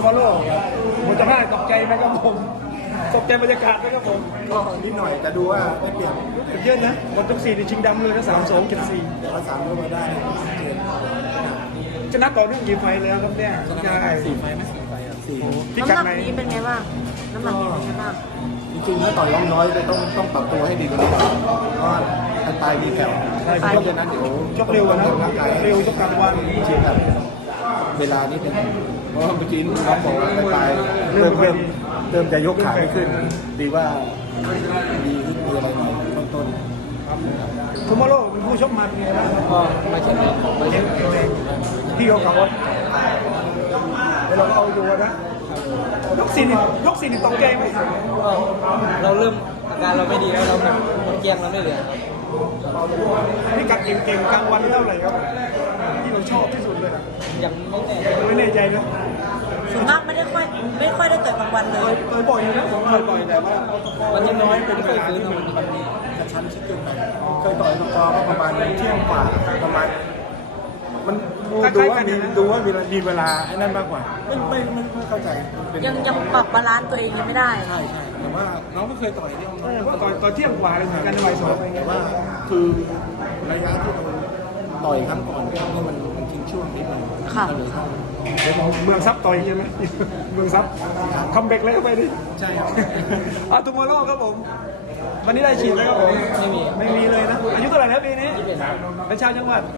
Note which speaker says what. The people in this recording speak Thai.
Speaker 1: มอโร่ผมจะพลาดตกใจไหมครับผมตกใจบรรยากาศไหมครับผม
Speaker 2: ก็นิดหน่อยแต่ดูว่าได้เปรียบ
Speaker 1: เยอะนะหมดยก4ในชิงดำเลยนะ3-2 7-4
Speaker 2: แต่ละสามก็มาได้เจน
Speaker 1: ชนะต่อเนื่องกี่ไฟแล้วครับเนี่ย
Speaker 2: ชนะ4 ไฟไหม4 ไฟอ่ะ4
Speaker 1: พิ
Speaker 3: น้ำ
Speaker 1: กัด
Speaker 3: หนัก
Speaker 1: ไหน
Speaker 3: นี้เป็นไงบ้างน้ำหนักนี้เป็นไงบ้าง
Speaker 2: จริงๆถ้าต่อยน้อยๆต้องปรับตัวให้ดีกว่านี้เพราะอันตายมีแผ่วเพราะฉะนั้นเดี๋ยว
Speaker 1: ชกเร็วกว่านะ
Speaker 2: ร่างกาย
Speaker 1: เร็วชกกลางวัน
Speaker 2: จริงครับเวลานิดนึงเพราะว่าเมื่อกี้น้องบอกว่าตายเริ่มจะยกขาไม่ขึ้น ดีว่าดีขึ้นมีอะไรหน่อยต้น
Speaker 1: โทโมโร่เป็นผู้ชกมาเป็นไงบ้าง
Speaker 2: ก็ไม่ใช่เรื่องของไม่
Speaker 1: เก่
Speaker 2: ใช่
Speaker 1: งแรงพี่เขาขับรถเดี๋ยวเราก็เอาอยู่นะยก4นี่ตกใจไหม
Speaker 4: เราเริ่มอาการเราไม่ดีแล้วเราแบบมันเกรียงเราไม่เหลือครับ
Speaker 1: พี่กัดเก่งๆกลางวันเท่าไหร่ครับที่เราชอบที่สุดเลยอะ
Speaker 4: ยังไม่แน่
Speaker 1: ไม่แน่ใจนะ
Speaker 3: ส่วนมากไม่ค่อยได้ต่อยกลางวันเลย
Speaker 1: เคยบ่อยอยู่นะผมเคยบ่อยแต่ว่า
Speaker 4: มันยังน้อยเป็นไม่เคยฟื้นครับ
Speaker 2: กระชั้นชิดเกินไปเคยต่อยกอก็ประมาณเที่ยงกว่าประมาณมันดูว่ามีเวลาไอ้นั่นมากกว่าไม่เข้าใจเป็น
Speaker 3: ยังปรับบาลานซ์ตัวเองยังไม่ได้
Speaker 2: ใช่แต่ว่าน้องก็เคยต่อยที่น้อง
Speaker 1: ตอนเที่ยงกว่าเลยเหมือนกันในวัย2อะไรเงี้
Speaker 2: แต่
Speaker 1: ย
Speaker 2: ว่าคือระยะที่เราต่อยครั้งก่อนเนี่ยมันทิ้งช่วงนิดนึง
Speaker 3: ค่ะ
Speaker 2: ก็เลยต้อง
Speaker 1: เดี๋ยวเมืองซับต่อยใช่ไหมเมืองซับคัมแบ็กเลยเข้าไปดิ
Speaker 2: ใช่ครับ
Speaker 1: อาทูโมโร่ครับผมวันนี้ได้ฉีดไหมครับผม
Speaker 4: ไม่มี
Speaker 1: ไม่มีเลยนะอายุเท่าไหร่แล้วปีนี้
Speaker 4: 21ครับ
Speaker 1: เป็นชาวจังหวัด